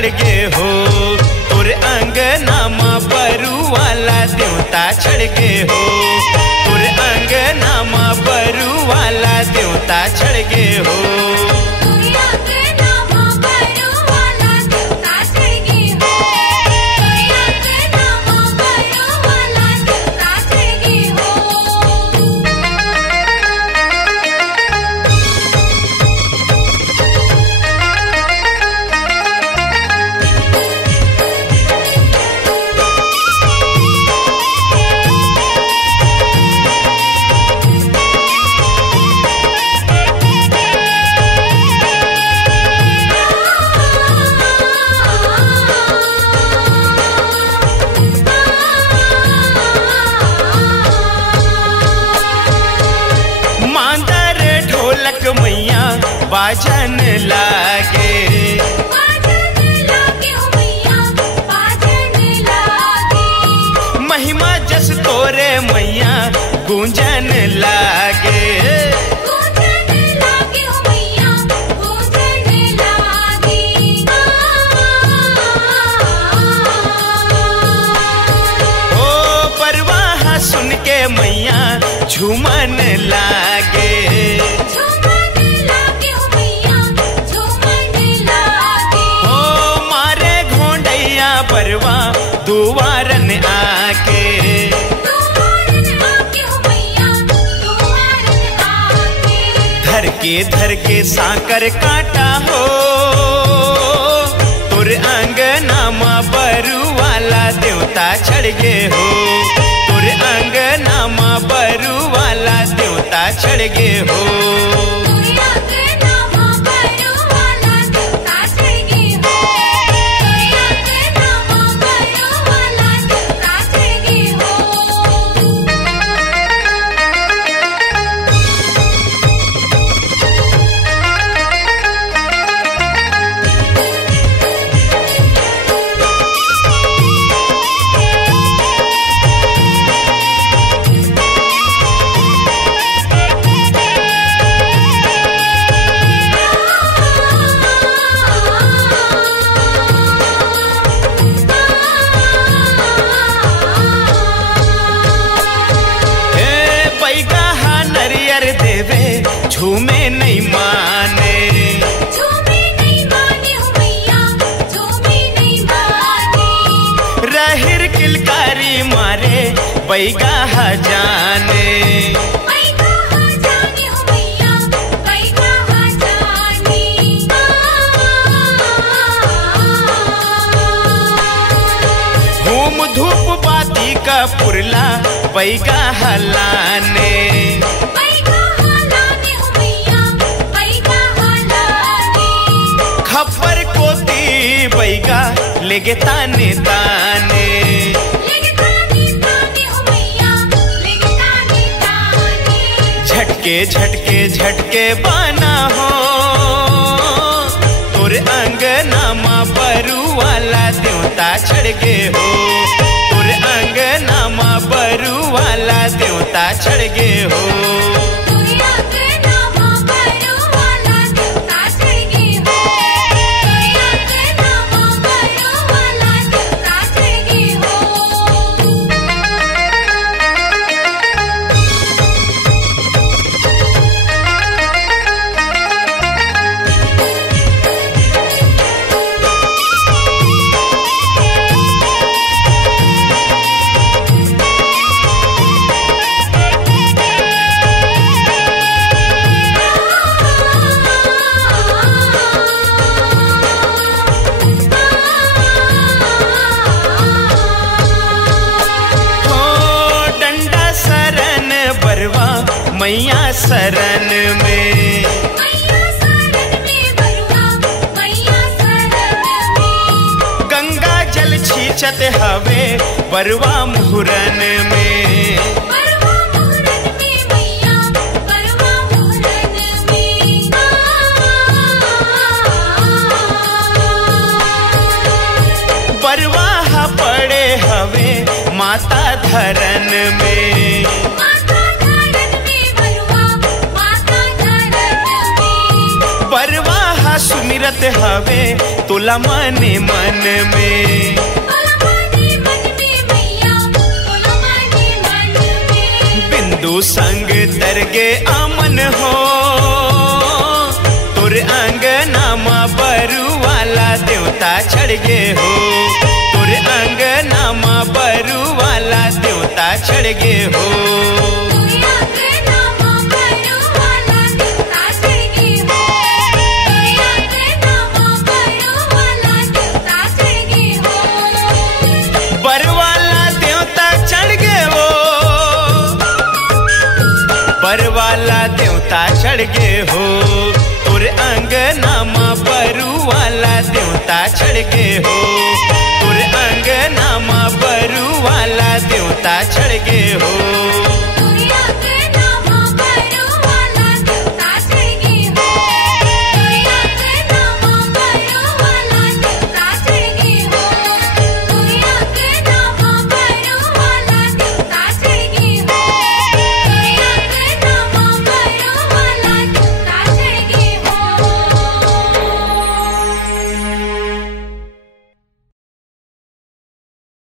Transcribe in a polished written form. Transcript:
चढ़ गे हो, तुर अंगना मा बरू वाला देवता चढ़ गे हो, तुर अंगना मा बरू वाला देवता चढ़ गे हो। मैया बाजन लागे, महिमा जस तोरे मैया गूंजन लागे, ओ परवाह सुन के मैया झूमन लागे, परवा दुवारन आके, धर के साकर काटा हो, तुर अंगना मा बरू वाला देवता चढ़ गे हो, तुर अंगना मा बरू वाला देवता चढ़ गे हो। झूमे नहीं माने, राहिर किलकारी मारे बैगा जाने, धूम धूप बाती का पुरला बैगा हलाने, खपर कोती बैगा लेगे ताने ताने, झटके झटके झटके बाना हो, तुर अंगना मा बरू वाला देवता चढ़ गे हो, तुर अंगना मा बरू वाला देवता चढ़ गे हो। मैया शरण में, गंगा जल छींचत हवे बरवा मुहरन में, बरवा पड़े हवे माता धरन में, बरवा सुमिरत दिखत हवे तोला मने मन में। बिंदु संग तरगे आमन हो तुर अंगनामा बरू वाला देवता चढ़ गे हो। तुर अंगनामा बरू वाला देवता चढ़ गे हो। वाला देवता चढ़ गे हो तुर अंगनामा बरू वाला देवता चढ़ गे हो। तुर अंगनामा बरू वाला देवता चढ़ गे हो।